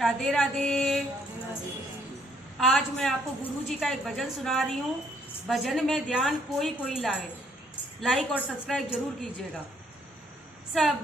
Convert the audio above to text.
राधे राधे। आज मैं आपको गुरु जी का एक भजन सुना रही हूँ। भजन में ध्यान कोई कोई लाए। लाइक और सब्सक्राइब जरूर कीजिएगा। सब